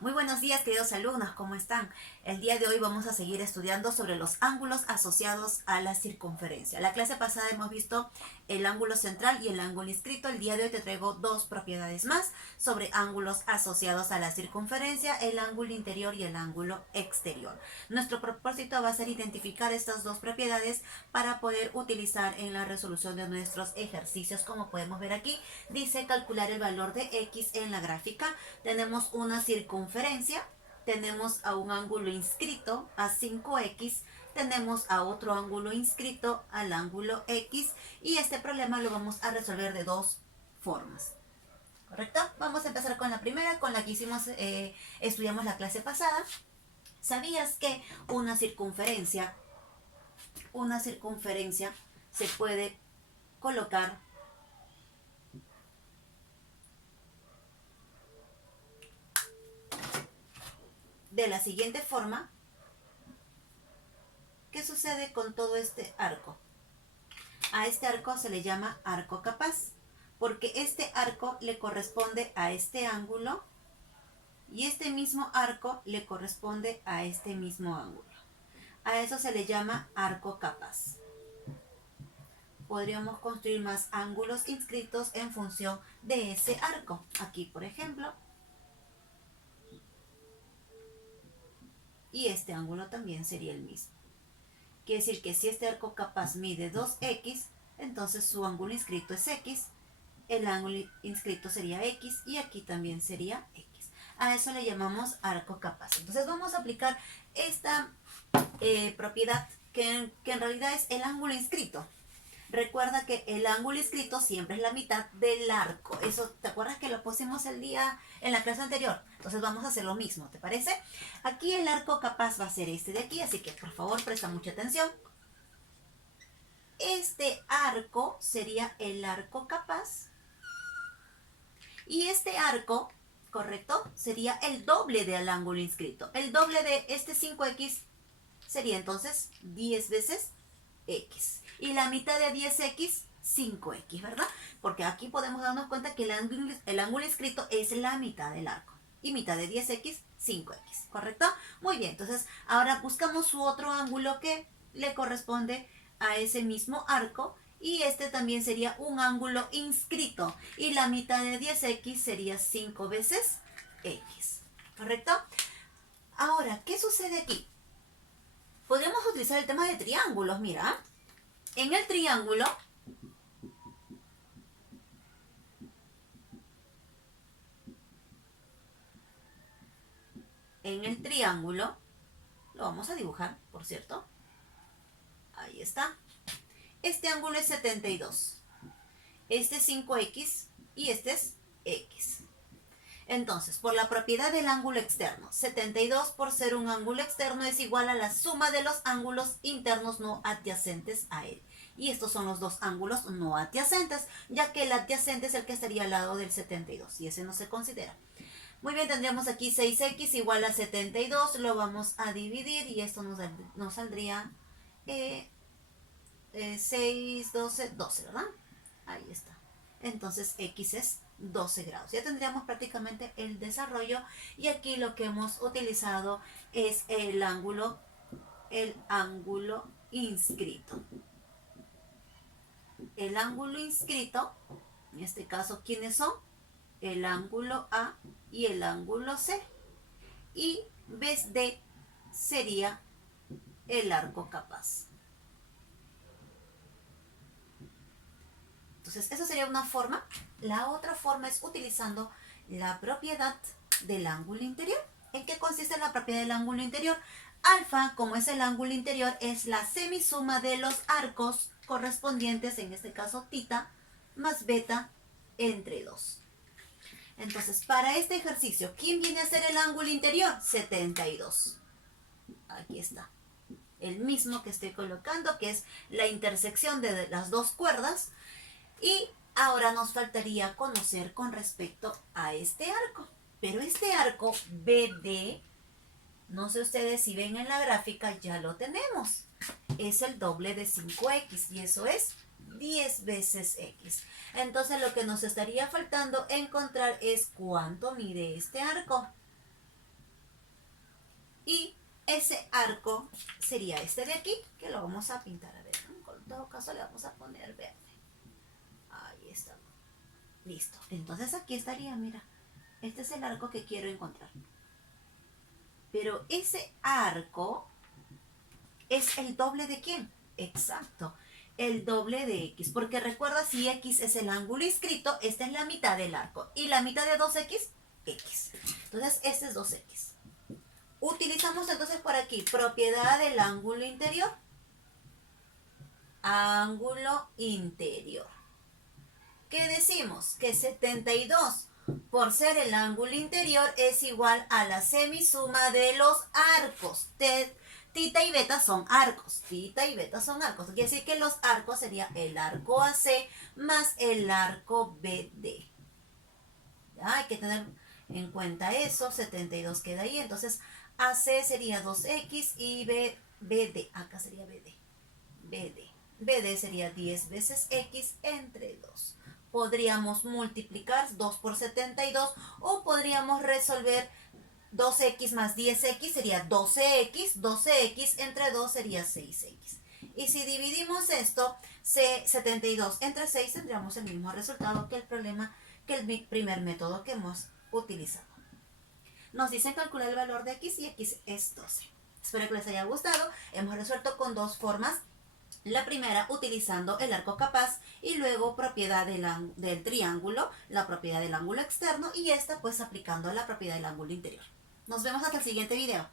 Muy buenos días, queridos alumnos, ¿cómo están? El día de hoy vamos a seguir estudiando sobre los ángulos asociados a la circunferencia. La clase pasada hemos visto el ángulo central y el ángulo inscrito. El día de hoy te traigo dos propiedades más sobre ángulos asociados a la circunferencia, el ángulo interior y el ángulo exterior. Nuestro propósito va a ser identificar estas dos propiedades para poder utilizar en la resolución de nuestros ejercicios. Como podemos ver aquí, dice calcular el valor de x en la gráfica. Tenemos una circunferencia, tenemos a un ángulo inscrito a 5x, tenemos a otro ángulo inscrito al ángulo x, y este problema lo vamos a resolver de dos formas. ¿Correcto? Vamos a empezar con la primera, con la que estudiamos la clase pasada. ¿Sabías que una circunferencia se puede colocar de la siguiente forma? ¿Qué sucede con todo este arco? A este arco se le llama arco capaz, porque este arco le corresponde a este ángulo y este mismo arco le corresponde a este mismo ángulo. A eso se le llama arco capaz. Podríamos construir más ángulos inscritos en función de ese arco. Aquí, por ejemplo. Y este ángulo también sería el mismo. Quiere decir que si este arco capaz mide 2x, entonces su ángulo inscrito es x, el ángulo inscrito sería x y aquí también sería x. A eso le llamamos arco capaz. Entonces vamos a aplicar esta propiedad que en realidad es el ángulo inscrito. Recuerda que el ángulo inscrito siempre es la mitad del arco. Eso, ¿te acuerdas que lo pusimos el día en la clase anterior? Entonces vamos a hacer lo mismo, ¿te parece? Aquí el arco capaz va a ser este de aquí, así que por favor presta mucha atención. Este arco sería el arco capaz. Y este arco, ¿correcto? Sería el doble del ángulo inscrito. El doble de este 5x sería entonces 10 veces x. Y la mitad de 10x, 5x, ¿verdad? Porque aquí podemos darnos cuenta que el ángulo inscrito es la mitad del arco. Y mitad de 10x, 5x, ¿correcto? Muy bien, entonces ahora buscamos su otro ángulo que le corresponde a ese mismo arco. Y este también sería un ángulo inscrito. Y la mitad de 10x sería 5 veces x, ¿correcto? Ahora, ¿qué sucede aquí? Podemos utilizar el tema de triángulos, mira. En el triángulo, lo vamos a dibujar, por cierto. Ahí está. Este ángulo es 72. Este es 5x y este es x. Entonces, por la propiedad del ángulo externo, 72 por ser un ángulo externo es igual a la suma de los ángulos internos no adyacentes a él. Y estos son los dos ángulos no adyacentes, ya que el adyacente es el que estaría al lado del 72 y ese no se considera. Muy bien, tendríamos aquí 6x igual a 72, lo vamos a dividir y esto nos saldría 6, 12, 12, ¿verdad? Ahí está. Entonces x es 12 grados. Ya tendríamos prácticamente el desarrollo y aquí lo que hemos utilizado es el ángulo inscrito. El ángulo inscrito, en este caso, ¿quiénes son? El ángulo A y el ángulo C. Y vez D sería el arco capaz. Entonces, eso sería una forma. La otra forma es utilizando la propiedad del ángulo interior. ¿En qué consiste la propiedad del ángulo interior? Alfa, como es el ángulo interior, es la semisuma de los arcos correspondientes, en este caso tita, más beta entre 2. Entonces, para este ejercicio, ¿quién viene a ser el ángulo interior? 72. Aquí está. El mismo que estoy colocando, que es la intersección de las dos cuerdas. Y ahora nos faltaría conocer con respecto a este arco. Pero este arco BD, no sé ustedes si ven en la gráfica, ya lo tenemos. Es el doble de 5x y eso es 10 veces x. Entonces lo que nos estaría faltando encontrar es cuánto mide este arco. Y ese arco sería este de aquí, que lo vamos a pintar. A ver, ¿no? En todo caso le vamos a poner verde. Ahí está. Listo. Entonces aquí estaría, mira. Este es el arco que quiero encontrar. Pero ese arco es el doble de ¿quién? Exacto. El doble de X. Porque recuerda, si X es el ángulo inscrito, esta es la mitad del arco. Y la mitad de 2X, X. Entonces, este es 2X. Utilizamos entonces por aquí propiedad del ángulo interior. Ángulo interior. ¿Qué decimos? Que 72 por ser el ángulo interior es igual a la semisuma de los arcos. Tita y beta son arcos. Tita y beta son arcos. Quiere decir que los arcos sería el arco AC más el arco BD. ¿Ya? Hay que tener en cuenta eso. 72 queda ahí. Entonces AC sería 2X y BD. Acá sería BD. BD sería 10 veces X entre 2. Podríamos multiplicar 2 por 72 o podríamos resolver 2X más 10X sería 12X. 12X entre 2 sería 6X. Y si dividimos esto, 72 entre 6 tendríamos el mismo resultado que el primer método que hemos utilizado. Nos dicen calcular el valor de X y X es 12. Espero que les haya gustado. Hemos resuelto con dos formas. La primera utilizando el arco capaz y luego propiedad del triángulo, la propiedad del ángulo externo y esta pues aplicando la propiedad del ángulo interior. Nos vemos hasta el siguiente video.